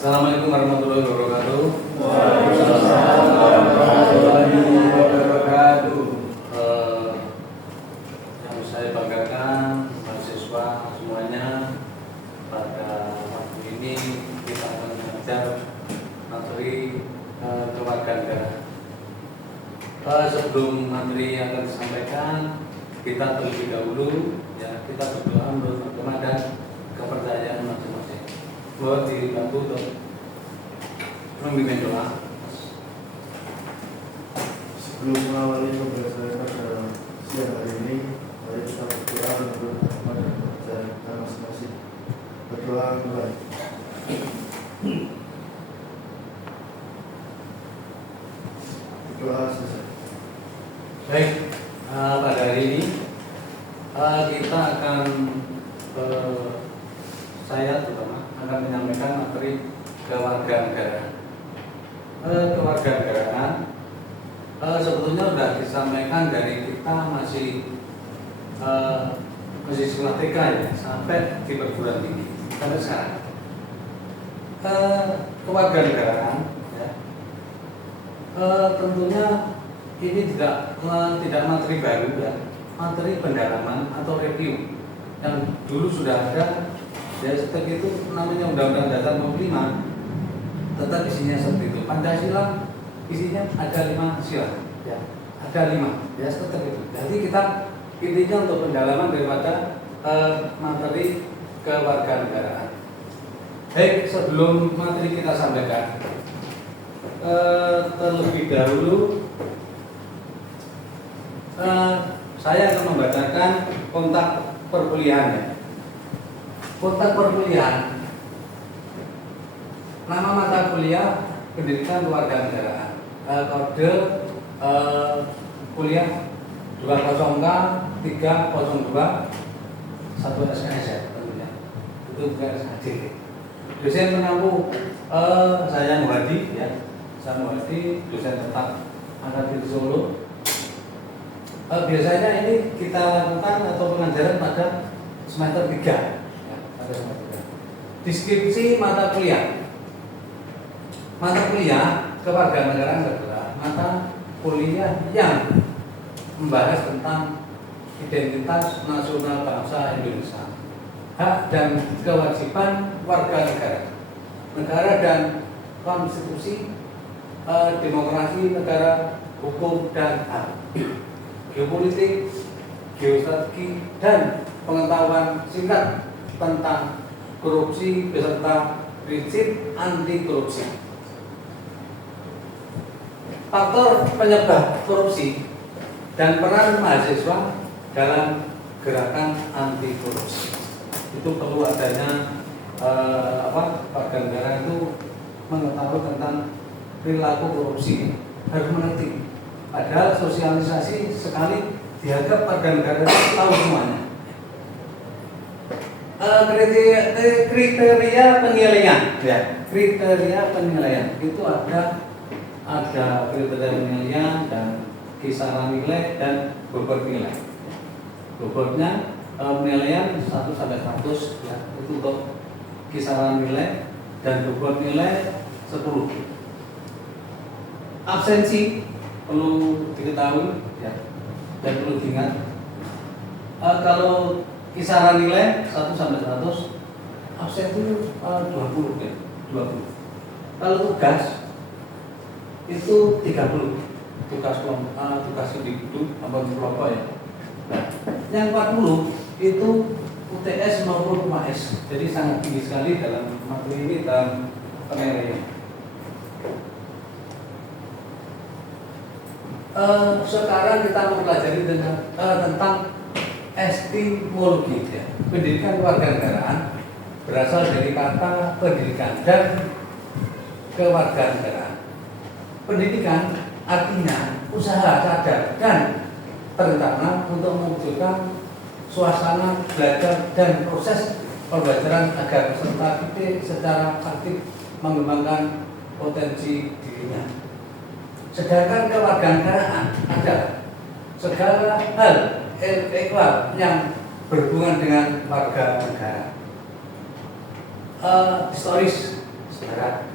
Assalamualaikum warahmatullahi wabarakatuh. Waalaikumsalam warahmatullahi wabarakatuh. Yang saya banggakan mahasiswa semuanya, pada waktu ini kita akan mengajar materi kewarganegaraan. Sebelum materi yang akan disampaikan, kita terlebih dahulu ya kita berdoa menurut agama dan kepercayaan masing-masing. Mohon dibantu untuk membimbing doa. Sebelum mengawali pembelajaran pada siang hari ini, mari kita berdoa menurut agama dan kepercayaan kita masing-masing. Berdoa mulai. Berdoa selesai. Baik, pada hari ini kita akan saya terutama akan menyampaikan materi kewarganegaraan. Kewarganegaraan sebetulnya sudah disampaikan dari kita masih sekolah TK ya, sampai di perguruan tinggi sampai sekarang. Kewarganegaraan ya, tentunya ini tidak materi baru ya, materi pendalaman atau review yang dulu sudah ada. Ya seperti itu namanya Undang-Undang Dasar 45, tetap isinya seperti itu. Pancasila isinya ada 5 sila, ya ada 5, ya seperti itu. Jadi kita intinya untuk pendalaman daripada materi kewarganegaraan. Baik, sebelum materi kita sampaikan, terlebih dahulu saya akan membacakan kontak perkuliahannya. Kontak perkuliahan, nama mata kuliah pendidikan kewarganegaraan, kode kuliah 20K 302 1 SKS ya tentunya, itu juga SKJ. Dosen penampung saya Muhadi ya, saya Muhadi, dosen tetap Angkatan Solo. Biasanya ini kita lakukan atau pengajaran pada semester 3. Deskripsi mata kuliah. Mata kuliah kewarganegaraan adalah mata kuliah yang membahas tentang identitas nasional bangsa Indonesia, hak dan kewajiban warga negara, negara dan konstitusi, demokrasi negara, hukum dan HAM, geopolitik, geostrategi dan pengetahuan singkat tentang korupsi beserta prinsip anti korupsi. Faktor penyebab korupsi dan peran mahasiswa dalam gerakan anti korupsi. Itu perlu adanya warganegara itu mengetahui tentang perilaku korupsi, harus mengerti. Padahal sosialisasi sekali dianggap warganegara itu tahu semuanya. Kriteria penilaian ya, kriteria penilaian itu ada kriteria penilaian dan kisaran nilai dan bobot nilai. Bobotnya penilaian 1 sampai 100 ya, itu untuk kisaran nilai, dan bobot nilai 10. Absensi perlu diketahui ya, dan perlu diingat. Kalau kisaran nilai 1 sampai 100, absen itu 20 ya, 20. Kalau tugas itu 30, tugas individu atau kelompok ya. Nah, yang 40 itu UTS maupun UAS. Jadi sangat tinggi sekali dalam materi ini dalam penilaian. Sekarang kita mempelajari tentang epistemologi ya. Pendidikan kewarganegaraan berasal dari kata pendidikan dan kewarganegaraan. Pendidikan artinya usaha sadar dan terencana untuk mewujudkan suasana belajar dan proses pembelajaran agar peserta didik secara aktif mengembangkan potensi dirinya. Sedangkan kewarganegaraan adalah segala hal intelektual yang berhubungan dengan warga negara. Historis Sekarang,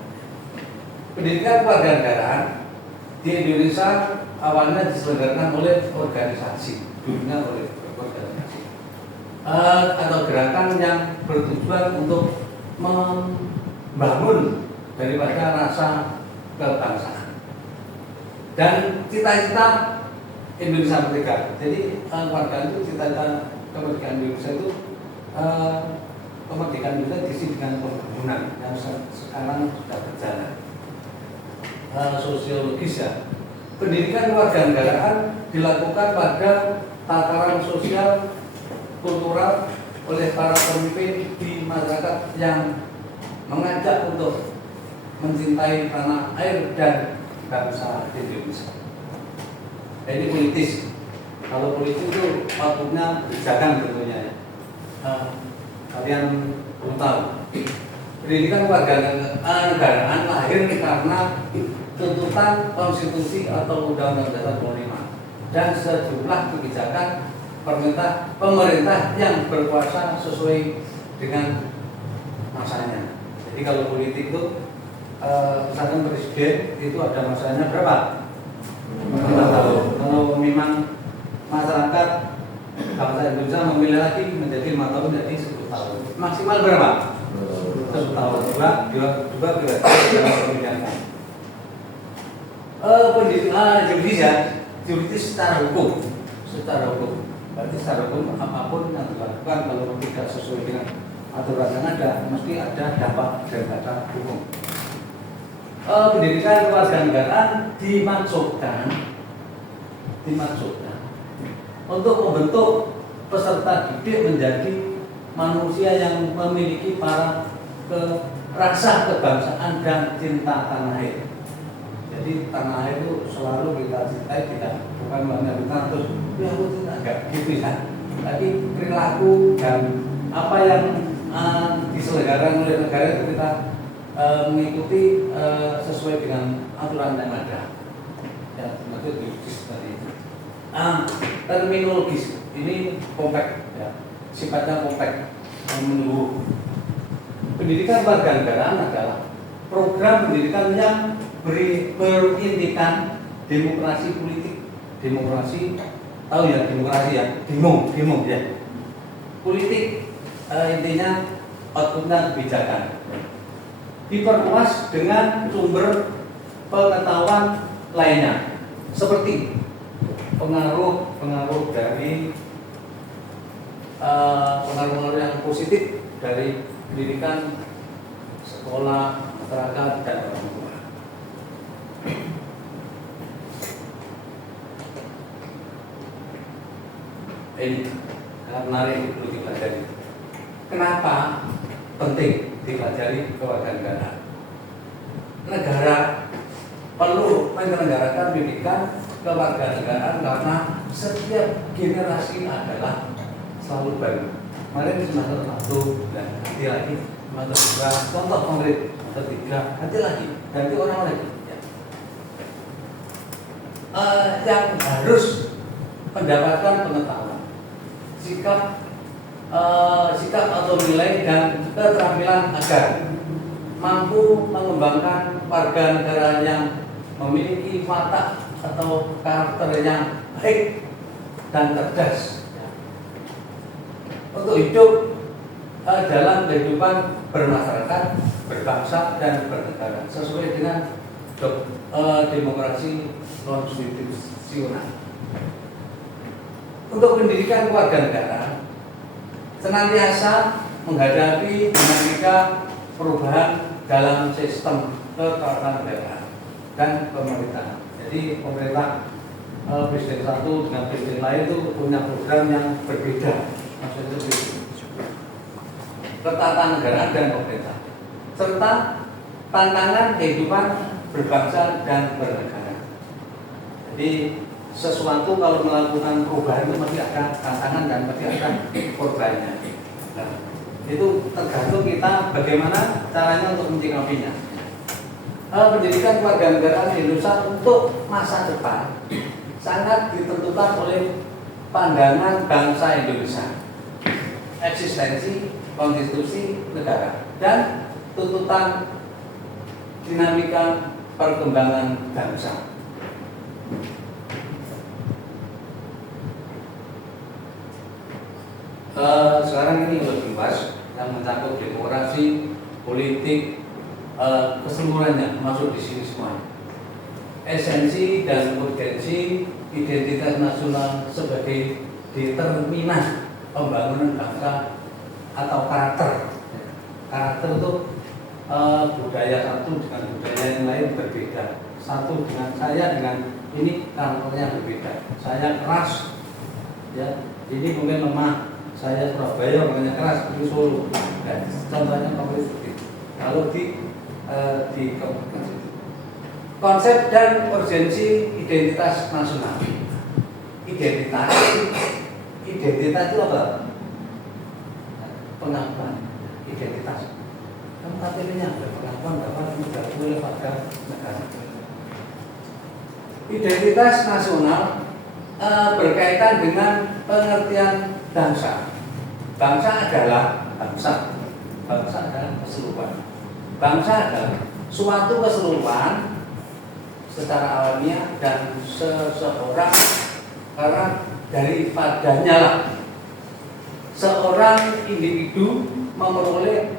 pendidikan kewarganegaraan di Indonesia awalnya diselenggarakan oleh organisasi, dulunya oleh organisasi atau gerakan yang bertujuan untuk membangun daripada rasa kebangsaan dan cita-cita Indonesia Merdeka. Jadi warga itu cita-cita kemerdekaan Indonesia itu kemerdekaan Indonesia diisi dengan pembangunan yang sekarang sudah berjalan. Sosiologis ya, pendidikan kewarganegaraan dilakukan pada tataran sosial kultural oleh para pemimpin di masyarakat yang mengajak untuk mencintai tanah air dan bangsa Indonesia. Ini politis. Kalau politik itu outputnya kebijakan tentunya ya. Kalian belum tahu. Pendidikan kewarganegaraan lahir karena tuntutan konstitusi atau Undang-Undang Dasar 45 dan sejumlah kebijakan pemerintah yang berkuasa sesuai dengan masanya. Jadi kalau politik itu misalkan presiden itu ada masanya berapa? 5 tahun. Kalau memang masyarakat bangsa Indonesia memilih lagi menjadi 5 tahun jadi 10 tahun. Maksimal berapa? 10 tahun. Dua pemilihan. Pendidikan juridis secara hukum. Berarti secara hukum apapun yang dilakukan kalau tidak sesuai dengan aturan yang ada, mesti ada dampak daripada hukum. Pendidikan kewarganegaraan dimaksudkan untuk membentuk peserta didik menjadi manusia yang memiliki para rasa kebangsaan dan cinta tanah air. Jadi tanah air itu selalu kita cintai, bukan hanya kita terus ya aku cinta, enggak gitu ya. Tapi perilaku dan apa yang diselenggarakan oleh negara itu kita mengikuti sesuai dengan aturan yang ada. Ya, maksud juridis tadi itu. Terminologis ini kompleks, ya, sifatnya kompleks, menunggu. Pendidikan kewarganegaraan adalah program pendidikan yang berintikan demokrasi politik. Demokrasi, tahu ya demokrasi ya, demo ya. Politik intinya outputnya kebijakan. Diperluas dengan sumber pengetahuan lainnya, seperti pengaruh dari pengaruh yang positif dari pendidikan, sekolah, masyarakat dan orang tua. Ini menarik untuk dipelajari. Kenapa penting dipelajari kewarganegaraan? Negara perlu menyelenggarakan pendidikan kewarganegaraan karena setiap generasi adalah selalu baru. Kemarin semester 1 dan ganti lagi, semester 2 contoh konkret, semester 3 ganti lagi, ganti orang lagi. Ya. Yang harus mendapatkan pengetahuan, sikap atau nilai dan keterampilan agar mampu mengembangkan warga negara yang memiliki watak atau karakter yang baik dan cerdas untuk hidup dalam kehidupan bermasyarakat, berbangsa dan bernegara sesuai dengan demokrasi konstitusional. Untuk pendidikan kewarganegaraan senantiasa menghadapi dinamika perubahan dalam sistem ketatanegaraan dan pemerintahan. Jadi pemerintah presiden satu dengan presiden lain itu punya program yang berbeda. Maksudnya itu ketatanegaraan dan pemerintah serta tantangan kehidupan berbangsa dan bernegara. Jadi sesuatu kalau melakukan perubahan itu mesti ada tantangan dan mesti ada korbannya. Nah, itu tergantung kita bagaimana caranya untuk menyikapinya. Pendidikan kewarganegaraan di Indonesia untuk masa depan sangat ditentukan oleh pandangan bangsa Indonesia, eksistensi konstitusi negara dan tuntutan dinamika perkembangan bangsa. Sekarang ini lebih luas yang mencakup demokrasi, politik, keseluruhannya masuk di sini semua. Esensi dan urgensi identitas nasional sebagai determinan pembangunan bangsa atau karakter. Karakter itu budaya satu dengan budaya yang lain berbeda. Satu dengan saya dengan ini karakternya berbeda. Saya keras, ya. Ini mungkin lemah. Saya Surabaya makanya keras, ini Solo. Dan contohnya seperti itu. Kalau di konsep dan urgensi identitas nasional. Identitas itu apa? Pengakuan identitas. Kamu KTP-nya ada pengakuan bahwa kamu diakui oleh warga negara. Identitas nasional berkaitan dengan pengertian bangsa. Bangsa adalah bangsa. Bangsa adalah keseluruhan. Bangsa adalah suatu keseluruhan secara alamiah dan seseorang karena daripadanya lah seorang individu memperoleh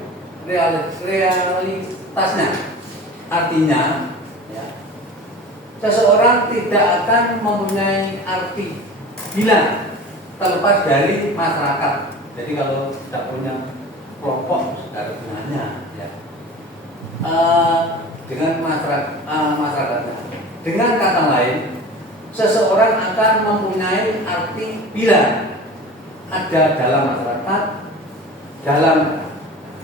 realitasnya. Artinya, ya, seseorang tidak akan mempunyai arti bila terlepas dari masyarakat. Jadi kalau tidak punya kelompok saudara gunanya, ya, dengan masyarakatnya. Dengan kata lain, seseorang akan mempunyai arti bila ada dalam masyarakat, dalam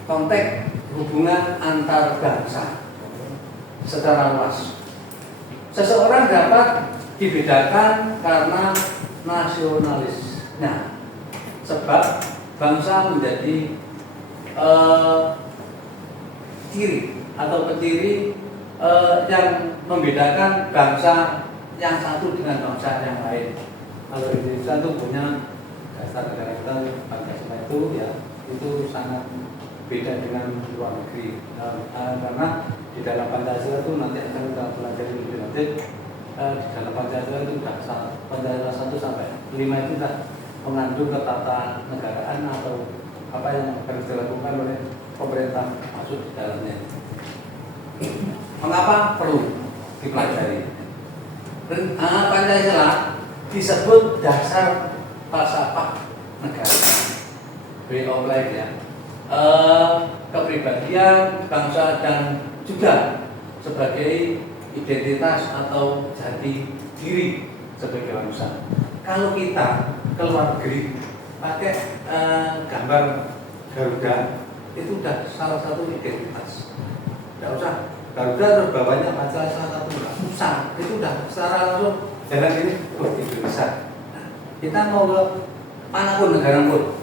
konteks hubungan antar bangsa secara luas. Seseorang dapat dibedakan karena nasionalisnya, sebab bangsa menjadi ciri atau petiri yang membedakan bangsa yang satu dengan bangsa yang lain. Kalau Indonesia itu punya dasar negara kita Pancasila itu, ya, itu sangat beda dengan luar negeri. Karena di dalam Pancasila itu nanti akan kita pelajari lebih lanjut. Di dalam Pancasila itu Pancasila 1 sampai 5 itu sudah mengandung ketatanegaraan atau apa yang harus dilakukan oleh pemerintah masuk di dalamnya. Mengapa perlu dipelajari? Pancasila disebut dasar falsafah negara, way of life, ya, kepribadian bangsa dan juga sebagai identitas atau jati diri sebagai bangsa. Kalau kita ke luar negeri pakai gambar Garuda, itu sudah salah satu identitas. Tidak usah Garuda terus bawahnya Pancasila salah satu, nggak usah. Itu sudah secara langsung jalan ini, Indonesia. Kita mau ke manapun negara pun,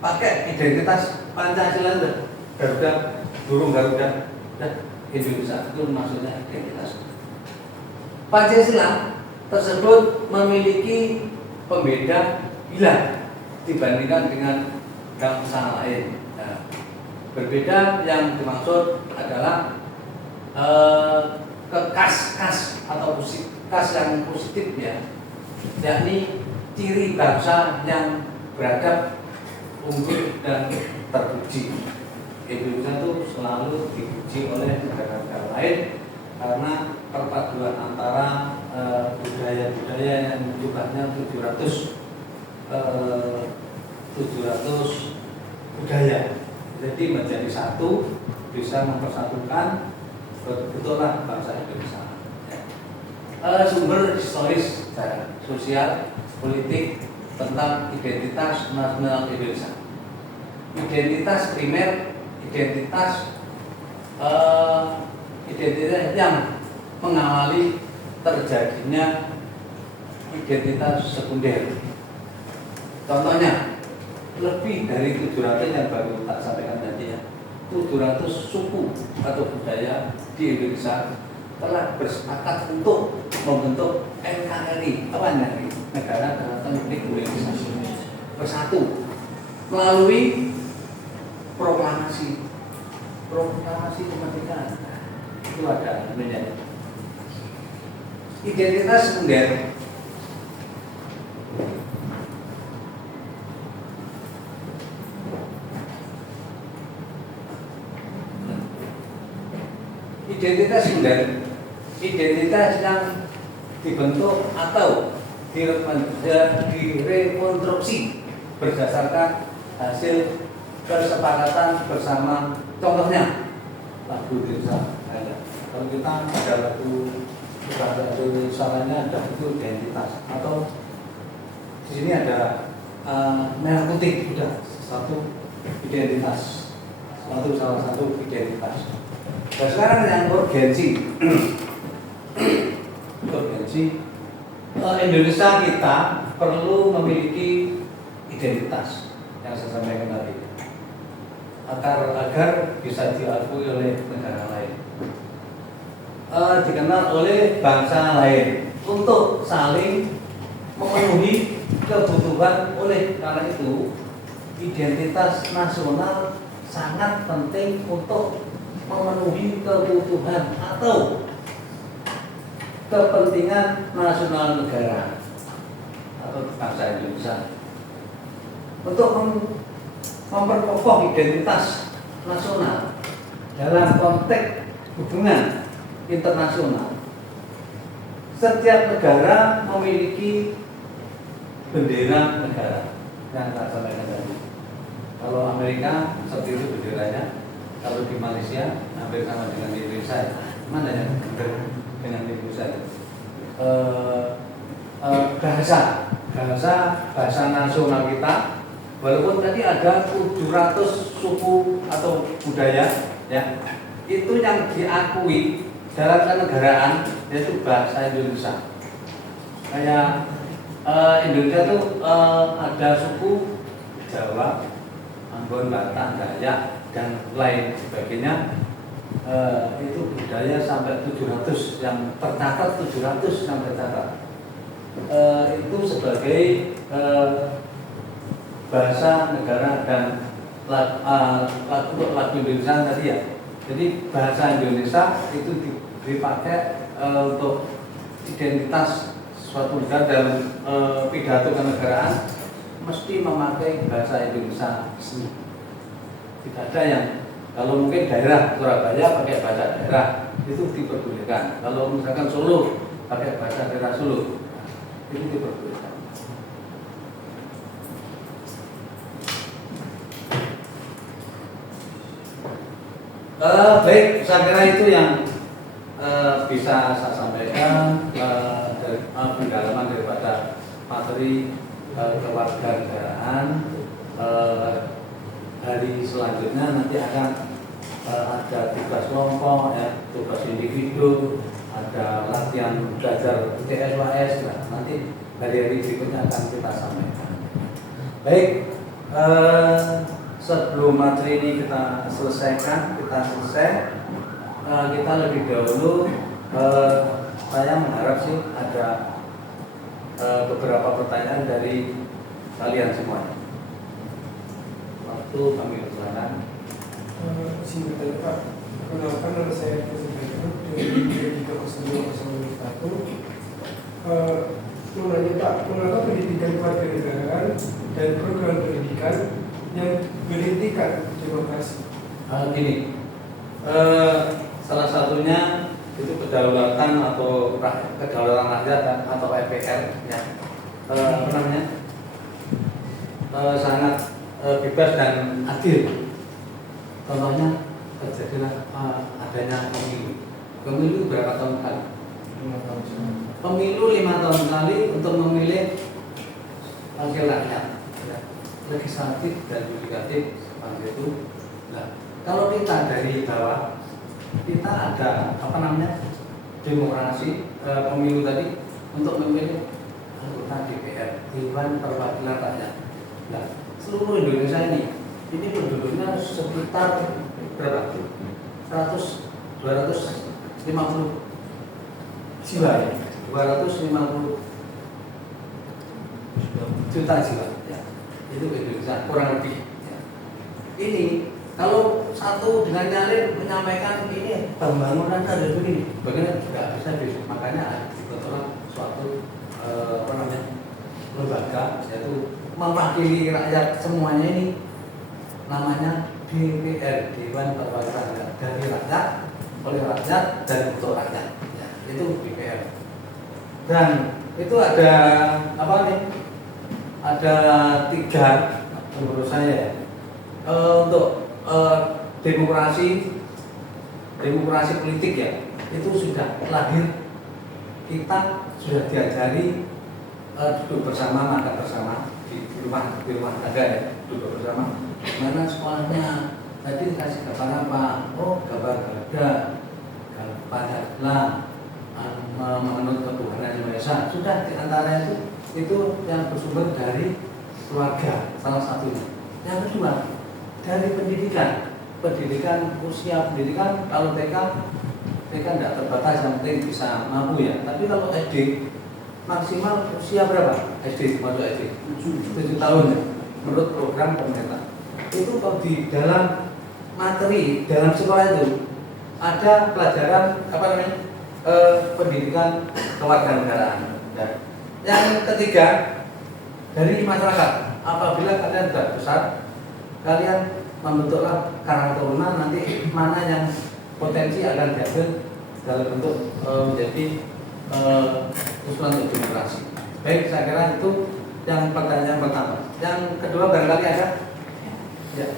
pakai identitas Pancasila itu Garuda, burung Garuda, dan Indonesia itu maksudnya identitas. Pancasila tersebut memiliki pembeda bila dibandingkan dengan bangsa lain. Nah, berbeda yang dimaksud adalah khas atau khas yang positif, ya, yakni ciri bangsa yang beradab, unggul dan terpuji. Indonesia itu selalu dipuji oleh negara-negara lain karena perpaduan antara budaya-budaya yang jumlahnya 700 budaya. Jadi menjadi satu, bisa mempersatukan, betullah bangsa Indonesia. Sumber historis, sosial, politik tentang identitas nasional Indonesia. Identitas primer, identitas yang mengawali terjadinya identitas sekunder. Contohnya, lebih dari 700 yang baru tak sampaikan tadi, ya, 700 suku atau budaya di Indonesia telah bersepakat untuk membentuk NKRI, Negara Kesatuan Republik Indonesia, bersatu melalui proklamasi kemerdekaan. itu ada namanya identitas sekunder. Identitas sekunder, identitas yang dibentuk atau direkonstruksi berdasarkan hasil kesepakatan bersama. Contohnya lagu Indonesia. Kalau kita ada lagu bahasa Indonesia ada itu identitas, atau di sini ada merah putih, sudah satu identitas, salah satu identitas. Nah, sekarang yang urgensi Indonesia kita perlu memiliki identitas yang saya sampaikan tadi agar bisa diakui oleh negara lain, dikenal oleh bangsa lain untuk saling memenuhi kebutuhan. Oleh karena itu identitas nasional sangat penting untuk memenuhi kebutuhan atau kepentingan nasional negara atau bangsa Indonesia. Untuk memperkokoh identitas nasional dalam konteks hubungan internasional, setiap negara memiliki bendera negara yang tak sampaikan tadi. Kalau Amerika seperti itu benderanya. Kalau di Malaysia hampir sama dengan di Indonesia. Mana yang benar dengan Indonesia? Bahasa nasional kita, walaupun tadi ada 700 suku atau budaya, ya, itu yang diakui dalam kenegaraan yaitu bahasa Indonesia. Kayak Indonesia itu ada suku Jawa, Ambon, Batak, Dayak, dan lain sebagainya. Itu budaya sampai 700 yang tercatat, itu sebagai bahasa negara dan untuk lagu Indonesia tadi ya. Jadi bahasa Indonesia itu dipakai untuk identitas suatu negara dalam pidato kenegaraan mesti memakai bahasa Indonesia. Tidak ada yang, kalau mungkin daerah Surabaya pakai bahasa daerah itu diperbolehkan. Kalau misalkan Solo pakai bahasa daerah Solo itu diperbolehkan. Baik, saya kira itu yang bisa saya sampaikan dari pendalaman daripada materi kewarganegaraan. Hari selanjutnya nanti akan ada tugas kelompok, ya, tugas individu, ada latihan belajar TSWS. Nah, nanti hari-hari berikutnya akan kita sampaikan. Baik, sebelum materi ini kita selesai, kita lebih dahulu saya mengharap sih ada beberapa pertanyaan dari kalian semuanya. Waktu kami persilakan. Singkat Pak, perkenalkan nama saya Presiden dari 30201. Mau nanya Pak, mengapa pendidikan kewarganegaraan dan program pendidikan yang berintikan demokrasi? Gini, salah satunya itu kedaulatan atau kedaulatan rakyat atau RPR, ya, apa namanya, sangat bebas dan adil. Contohnya terjadilah adanya pemilu. Pemilu berapa tahun kali? 5 tahun. Pemilu 5 tahun sekali untuk memilih wakil rakyat, ya, legislatif dan yudikatif seperti itu. Nah, kalau kita dari bawah, kita ada apa namanya, demokrasi, pemilu tadi untuk memilih anggota DPR, Dewan Perwakilan Rakyat. Nah, seluruh Indonesia ini penduduknya sekitar berapa? 250 jiwa, ya? 250 juta jiwa, ya. Itu Indonesia kurang lebih, ya. Ini kalau satu dengan nyali menyampaikan ini pembangunan harus begini, bagaimana nggak bisa. Makanya dibentuklah suatu lembaga yaitu mewakili rakyat semuanya ini, namanya DPR, Dewan Perwakilan Rakyat, dari rakyat, oleh rakyat, dan untuk rakyat. Ya, itu DPR. Dan itu ada apa nih? Ada 3 menurut saya untuk demokrasi politik ya, itu sudah lahir, kita sudah diajari duduk bersama, makan bersama di rumah tangga ya, duduk bersama. Mana sekolahnya? Tadi dikasih gambar apa? Oh, gambar Garuda, Pancasila, mengenut ketuhanan Yang Maha Esa. Sudah diantara itu yang bersumber dari keluarga salah satunya. Yang kedua dari pendidikan usia pendidikan. Kalau TK tidak terbatas, yang penting bisa mampu ya. Tapi kalau SD maksimal usia berapa? SD masuk SD 7 tahun ya, menurut program pemerintah. Itu kalau di dalam materi dalam sekolah itu ada pelajaran apa namanya pendidikan kewarganegaraan. Dan yang ketiga dari masyarakat. Apabila kalian sudah besar, kalian membentuklah karang turunan, nanti mana yang potensi akan diambil dalam bentuk menjadi usulan untuk demokrasi. Baik, saya kira itu yang pertanyaan pertama. Yang kedua barangkali ada? Ya.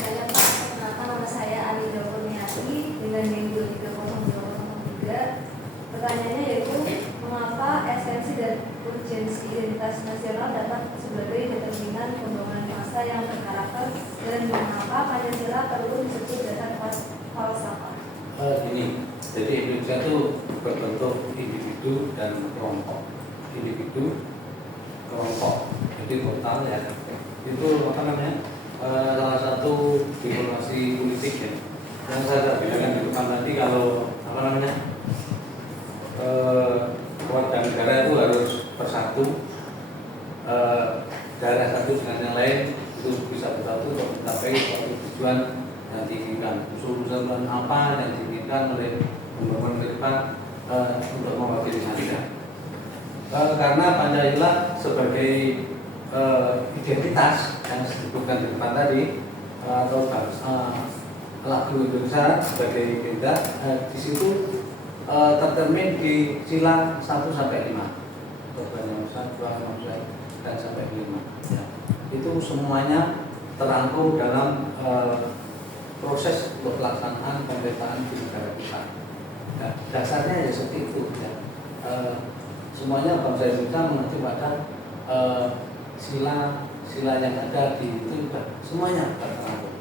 Saya Pak, perkenalkan nama saya Alida Kurniati dengan NIM 230203. Pertanyaannya yaitu mengapa esensi dan urgensi identitas nasional dapat sebagai determinan pembangunan massa yang berkarakter, dan mengapa Pancasila perlu disebut dengan falsafah? Ini, jadi Indonesia itu berbentuk individu dan kelompok. Individu, kelompok, jadi total ya. Itu apa namanya? Salah satu diplomasi politik ya. Yang saya bilang di depan tadi, kalau apa namanya? Warga negara itu harus bersatu, daerah satu dengan yang lain itu bisa bersatu untuk mencapai suatu tujuan yang diinginkan. Usul-usulan apa yang diinginkan oleh pembangunan ke depan untuk mewakili Indonesia. Karena Pancasila sebagai identitas yang disebutkan di depan tadi, atau lagu Indonesia sebagai identitas, di situ tercermin di sila 1 sampai 5. Kebanyakan 2 dan sampai 5. Ya. Itu semuanya terangkum dalam proses untuk pelaksanaan pemerintahan di negara kita. Nah, dasarnya ya seperti itu. Ya. Semuanya bangsa Indonesia mengacu pada sila yang ada di itu semuanya terangkum.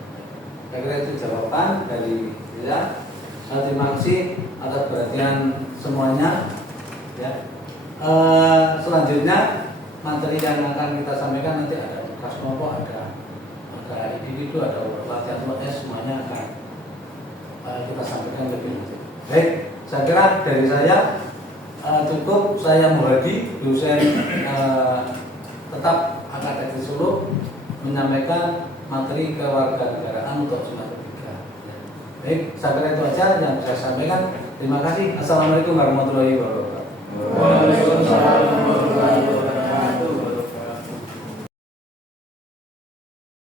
Saya kira itu jawaban dari saya. Terima kasih atas perhatian semuanya. Ya. Selanjutnya materi yang akan kita sampaikan nanti ada bekas kelompok, ada individu, ada latihan S, semuanya akan kita sampaikan lebih lanjut. Baik, saya kira dari saya cukup. Saya Muhadi, dosen tetap Akademi Solo, menyampaikan materi kewarganegaraan untuk semester 3. Baik, saya kira itu aja yang saya sampaikan. Terima kasih. Assalamualaikum warahmatullahi wabarakatuh. Waalaikumsalam warahmatullahi wabarakatuh.